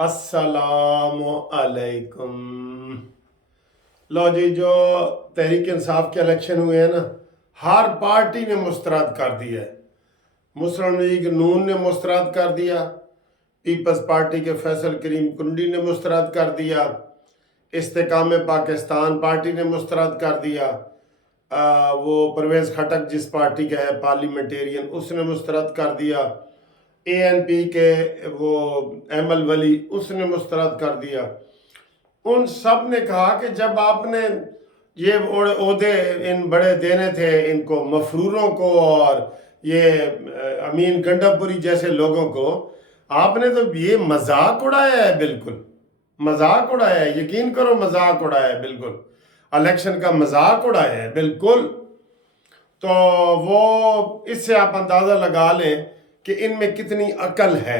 अस्सलाम अलैकुम। लो जी, जो तहरीक इंसाफ के इलेक्शन हुए हैं ना, हर पार्टी ने मुस्तरद कर दिया है। मुस्लिम लीग नून ने मुस्तरद कर दिया, पीपल्स पार्टी के फैसल करीम कुंडी ने मुस्तरद कर दिया, इस्तेकाम पाकिस्तान पार्टी ने मुस्तरद कर दिया, वो परवेज़ खटक जिस पार्टी का है पार्लियामेंटेरियन उसने मुस्तरद कर दिया, ANP के वो एमल वली उसने मुस्तरद कर दिया। उन सब ने कहा कि जब आपने ये ओहदे इन बड़े देने थे इनको मफरूरों को और ये अमीन गंडापुरी जैसे लोगों को, आपने तो ये मजाक उड़ाया है, बिल्कुल मजाक उड़ाया है। यकीन करो मजाक उड़ाया है, बिल्कुल इलेक्शन का मजाक उड़ाया है, बिल्कुल। तो वो इससे आप अंदाज़ा लगा लें कि इनमें कितनी अकल है।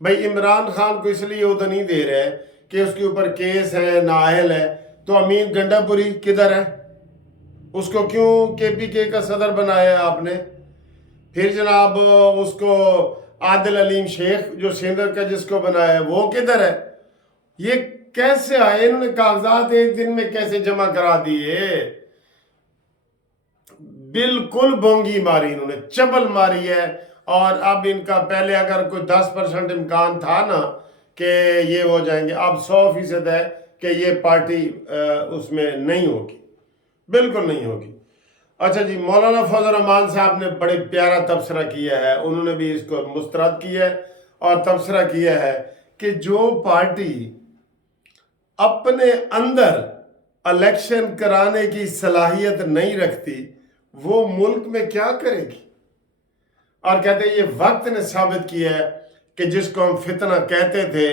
भाई इमरान खान को इसलिए उहदा नहीं दे रहे कि उसके ऊपर केस है, नाअहल है, तो अमीन गंडापुरी किधर है? उसको क्यों KPK का सदर बनाया आपने? फिर जनाब उसको आदिल अलीम शेख जो सिंध का जिसको बनाया वो किधर है? ये कैसे आए? इन्होंने कागजात एक दिन में कैसे जमा करा दिए? बिल्कुल बोंगी मारी इन्होंने, चबल मारी है। और अब इनका पहले अगर कोई 10% इम्कान था ना कि ये हो जाएंगे, अब 100% है कि ये पार्टी उसमें नहीं होगी, बिल्कुल नहीं होगी। अच्छा जी, मौलाना फजल रहमान साहब ने बड़े प्यारा तबसरा किया है, उन्होंने भी इसको मुस्तरद किया है और तबसरा किया है कि जो पार्टी अपने अंदर इलेक्शन कराने की सलाहियत नहीं रखती वो मुल्क में क्या करेगी। और कहते हैं ये वक्त ने साबित किया है कि जिसको हम फितना कहते थे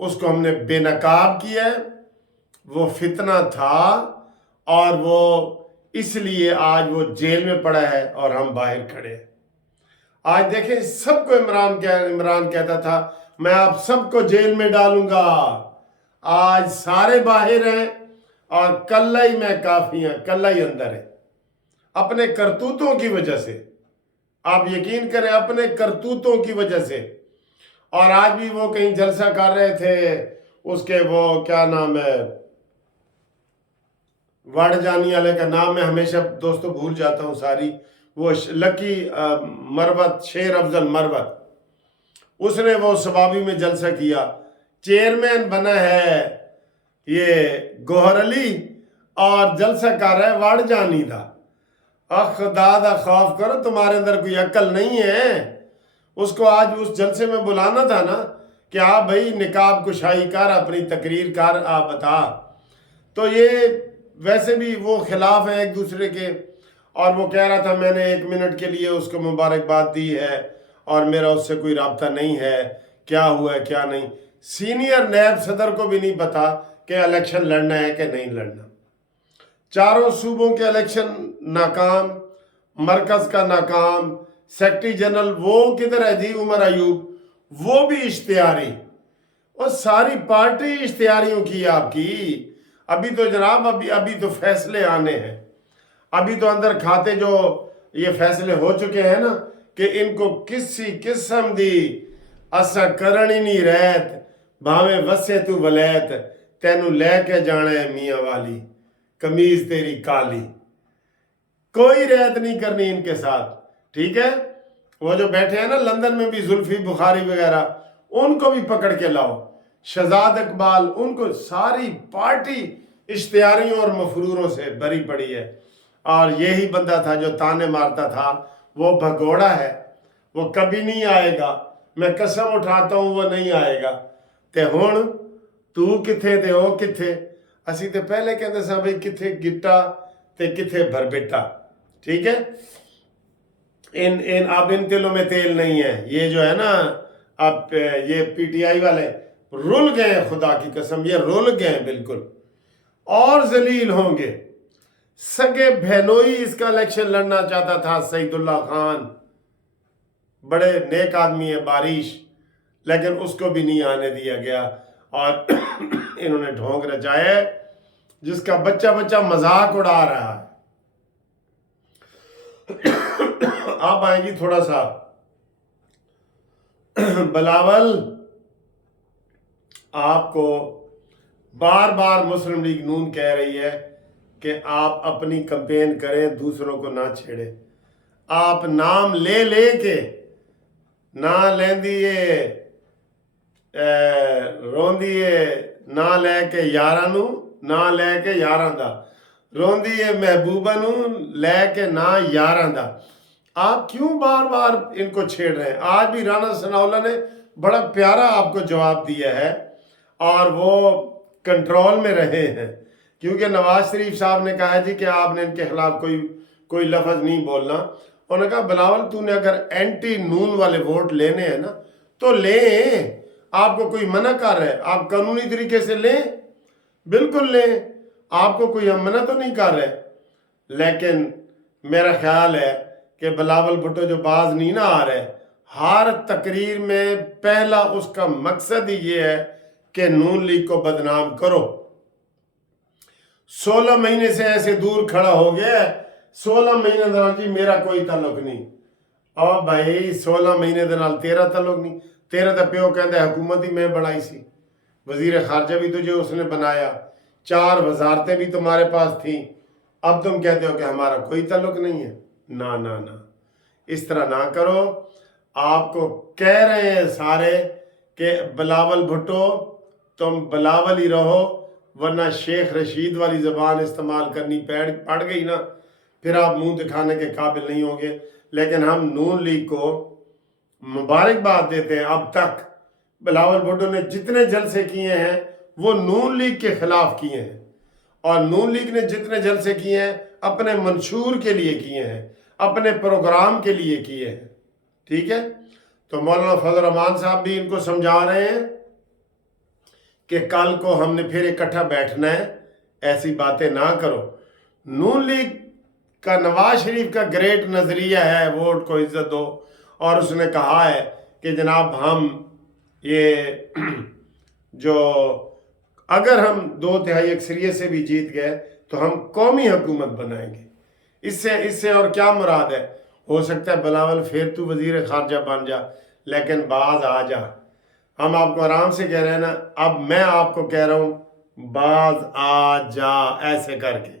उसको हमने बेनकाब किया है। वो फितना था और वो इसलिए आज वो जेल में पड़ा है और हम बाहर खड़े हैं। आज देखें, सबको इमरान कहता था मैं आप सबको जेल में डालूंगा, आज सारे बाहर हैं और कल्ला ही मैं काफी हैं, कल्ला ही अंदर है अपने करतूतों की वजह से। आप यकीन करें, अपने करतूतों की वजह से। और आज भी वो कहीं जलसा कर रहे थे, उसके वो क्या नाम है, वाड़ जानी वाले का नाम मैं हमेशा दोस्तों भूल जाता हूँ सारी, वो लकी मरवत, शेर अफजल मरवत, उसने वो सवाबी में जलसा किया। चेयरमैन बना है ये गोहर अली और जलसा कर रहा है वाड़ जानी का। खुदा दा खौफ करो, तुम्हारे अंदर कोई अक्ल नहीं है। उसको आज उस जलसे में बुलाना था ना कि आप भाई निकाब कुशाई कर, अपनी तकरीर कर, आप बता। तो ये वैसे भी वो खिलाफ है एक दूसरे के। और वो कह रहा था मैंने 1 मिनट के लिए उसको मुबारकबाद दी है और मेरा उससे कोई राब्ता नहीं है, क्या हुआ है क्या नहीं। सीनियर नायब सदर को भी नहीं पता कि इलेक्शन लड़ना है कि नहीं लड़ना। चारों सूबों के इलेक्शन नाकाम, मरकज का नाकाम, सेक्रेटरी जनरल वो किधर है जी, उमर अयूब, वो भी इश्तिहारी। और सारी पार्टी इश्तिहारियों की आपकी। अभी तो जनाब अभी तो फैसले आने हैं। अभी तो अंदर खाते जो ये फैसले हो चुके हैं ना कि इनको किसी किस्म दी असा करनी नहीं रहत, भावें वसे तू वलैत, तेनू लेके जाना है मियाँ वाली, कमीज तेरी काली। कोई रहत नहीं करनी इनके साथ, ठीक है। वो जो बैठे हैं ना लंदन में भी, जुल्फी बुखारी वगैरह, उनको भी पकड़ के लाओ, शहजाद इकबाल, उनको सारी पार्टी इश्तिहारियों और मफरूरों से भरी पड़ी है। और यही बंदा था जो ताने मारता था, वो भगोड़ा है, वो कभी नहीं आएगा, मैं कसम उठाता हूँ वो नहीं आएगा। ते हुण तू किथे ते ओ किथे। असी तो पहले कहते सा भाई किथे गिट्टा ते किथे भरबेटा, ठीक है। अब इन तिलों में तेल नहीं है। ये जो है ना, अब ये PTI वाले रुल गए, खुदा की कसम ये रुल गए बिल्कुल, और जलील होंगे। सगे बहनोई इसका इलेक्शन लड़ना चाहता था, सईदुल्ला खान, बड़े नेक आदमी है, बारिश, लेकिन उसको भी नहीं आने दिया गया। और इन्होंने ढोंग रचाया है जिसका बच्चा बच्चा मजाक उड़ा रहा है। आप आएंगी थोड़ा सा, बिलावल آپ کو بار بار مسلم لیگ نون کہہ رہی ہے کہ آپ اپنی کمپین کریں، دوسروں کو نہ چھیڑیں. آپ نام لے لے کے نہ لیندیے روندیے نہ لے کے یاراں نو نہ لے کے یاراں دا، روندیے محبوبہ نو لے کے نہ یاراں دا. آپ کیوں بار بار ان کو چھیڑ رہے ہیں؟ آج بھی رانا ثناءاللہ نے بڑا پیارا آپ کو جواب دیا ہے اور وہ کنٹرول میں رہے ہیں، کیونکہ نواز شریف صاحب نے کہا جی کہ آپ نے ان کے خلاف کوئی لفظ نہیں بولنا. انہوں نے کہا بلاول تو نے اگر اینٹی نون والے ووٹ لینے ہیں نا تو لیں، آپ کو کوئی منع کر رہا ہے، آپ قانونی طریقے سے لیں، بالکل لیں، آپ کو کوئی ہم منع تو نہیں کر رہے. لیکن میرا خیال ہے کہ بلاول بھٹو جو باز نہیں نہ آ رہے، ہر تقریر میں پہلا اس کا مقصد ہی یہ ہے کہ نون لیگ کو بدنام کرو. 16 مہینے سے ایسے دور کھڑا ہو گیا ہے، 16 مہینے دنال جی میرا کوئی تعلق نہیں. اور بھائی 16 مہینے دنال تیرا تعلق نہیں، تیرا تا پیو کہندہ ہے حکومت ہی میں بنائی سی، وزیر خارجہ بھی تجھے اس نے بنایا، 4 وزارتیں بھی تمہارے پاس تھیں، اب تم کہتے ہو کہ ہمارا کوئی تعلق نہیں ہے. نہ نہ نہ، اس طرح نہ کرو. آپ کو کہہ رہے ہیں سارے کہ بلاول بھٹو تم بلاول ہی رہو، ورنہ شیخ رشید والی زبان استعمال کرنی پڑ گئی نا پھر آپ منہ دکھانے کے قابل نہیں ہوں گے. لیکن ہم نون لیگ کو مبارکباد دیتے ہیں. اب تک بلاول بھٹو نے جتنے جلسے کیے ہیں وہ نون لیگ کے خلاف کیے ہیں، اور نون لیگ نے جتنے جلسے کیے ہیں اپنے منشور کے لیے کیے ہیں، اپنے پروگرام کے لیے کیے ہیں. ٹھیک ہے، تو مولانا فضل الرحمان صاحب بھی ان کو سمجھا رہے ہیں کہ کل کو ہم نے پھر اکٹھا بیٹھنا ہے، ایسی باتیں نہ کرو. نون لیگ کا نواز شریف کا گریٹ نظریہ ہے ووٹ کو عزت دو، اور اس نے کہا ہے کہ جناب ہم یہ جو اگر ہم 2/3 اکثریت سے بھی جیت گئے تو ہم قومی حکومت بنائیں گے. اس سے اور کیا مراد ہے؟ ہو سکتا ہے بلاول پھر تو وزیر خارجہ بن جا، لیکن باز آ جا. ہم آپ کو آرام سے کہہ رہے ہیں نا، اب میں آپ کو کہہ رہا ہوں باز آ جا، ایسے کر کے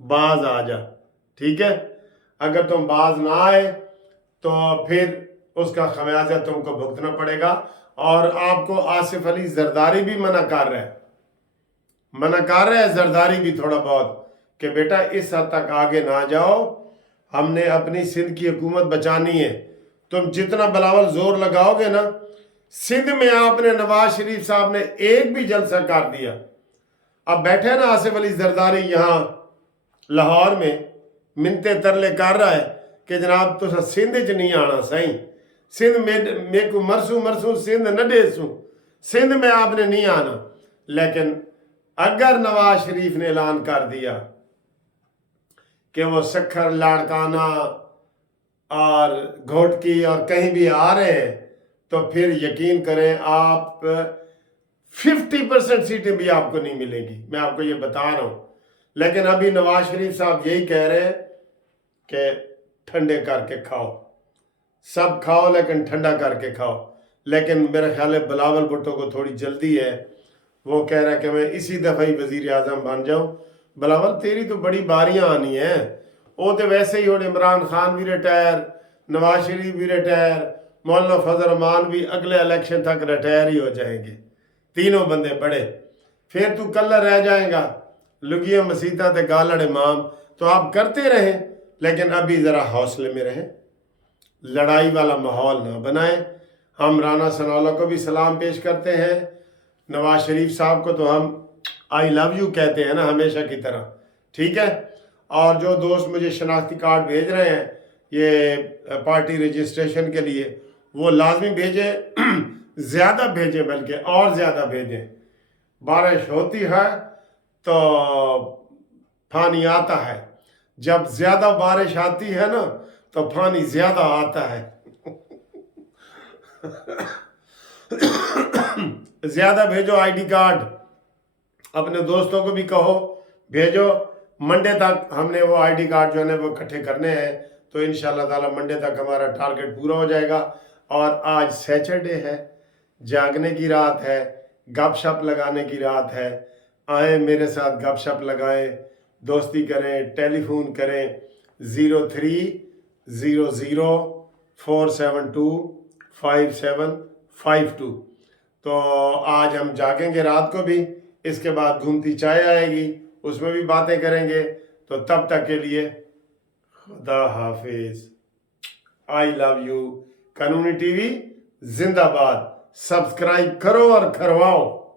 باز آ جا. ٹھیک ہے، اگر تم باز نہ آئے تو پھر اس کا خمیازہ تم کو بھگتنا پڑے گا. اور آپ کو آصف علی زرداری بھی منع کر رہا ہے زرداری بھی تھوڑا بہت کہ بیٹا اس حد تک آگے نہ جاؤ، ہم نے اپنی سندھ کی حکومت بچانی ہے. تم جتنا بلاول زور لگاؤ گے نا، سندھ میں آپ نے نواز شریف صاحب نے ایک بھی جلسہ کر دیا. اب بیٹھے نا آصف علی زرداری یہاں لاہور میں منتے ترلے کر رہا ہے کہ جناب تو سندھ چ نہیں آنا سائیں، سندھ میں کو مرسوں سندھ نہ دیسوں، سندھ میں آپ نے نہیں آنا. لیکن اگر نواز شریف نے اعلان کر دیا کہ وہ سکھر لاڑکانہ اور گھوٹکی اور کہیں بھی آ رہے ہیں تو پھر یقین کریں آپ 50% سیٹیں بھی آپ کو نہیں ملیں گی، میں آپ کو یہ بتا رہا ہوں. لیکن ابھی نواز شریف صاحب یہی کہہ رہے ہیں کہ ٹھنڈے کر کے کھاؤ، سب کھاؤ لیکن ٹھنڈا کر کے کھاؤ. لیکن میرا خیال ہے بلاول بھٹو کو تھوڑی جلدی ہے، وہ کہہ رہا ہے کہ میں اسی دفعہ ہی وزیر اعظم بن جاؤں. بلاول تیری تو بڑی باریاں آنی ہیں، وہ تو ویسے ہی ہو، عمران خان بھی ریٹائر، نواز شریف بھی ریٹائر، مولانا فضل الرحمان بھی اگلے الیکشن تک ریٹائر ہی ہو جائیں گے، تینوں بندے بڑے. پھر تو کلر رہ جائیں گا، لگیاں مسیطہ تے گالڑ امام. تو آپ کرتے رہیں، لیکن ابھی ذرا حوصلے میں رہیں، لڑائی والا ماحول نہ بنائیں. ہم رانا ثناءاللہ کو بھی سلام پیش کرتے ہیں، نواز شریف صاحب کو تو ہم آئی لو یو کہتے ہیں نا ہمیشہ کی طرح. ٹھیک ہے، اور جو دوست مجھے شناختی کارڈ بھیج رہے ہیں یہ پارٹی رجسٹریشن کے لیے، وہ لازمی بھیجیں، زیادہ بھیجیں، بلکہ اور زیادہ بھیجیں. بارش ہوتی ہے تو پانی آتا ہے، جب زیادہ بارش آتی ہے نا تو پانی زیادہ آتا ہے. زیادہ بھیجو آئی ڈی کارڈ، اپنے دوستوں کو بھی کہو بھیجو. منڈے تک ہم نے وہ آئی ڈی کارڈ جو ہے وہ اکٹھے کرنے ہیں، تو انشاءاللہ تعالی منڈے تک ہمارا ٹارگٹ پورا ہو جائے گا. اور آج سیچرڈے ہے، جاگنے کی رات ہے، गप शप लगाने की रात है। आए मेरे साथ गप शप लगाएं, दोस्ती करें, टेलीफोन करें 030047255752। तो आज हम जागेंगे रात को भी, इसके बाद घूमती चाय आएगी, उसमें भी बातें करेंगे। तो तब तक के लिए खुदा हाफिज। I love you. कानूनी टीवी जिंदाबाद। सब्सक्राइब करो और करवाओ।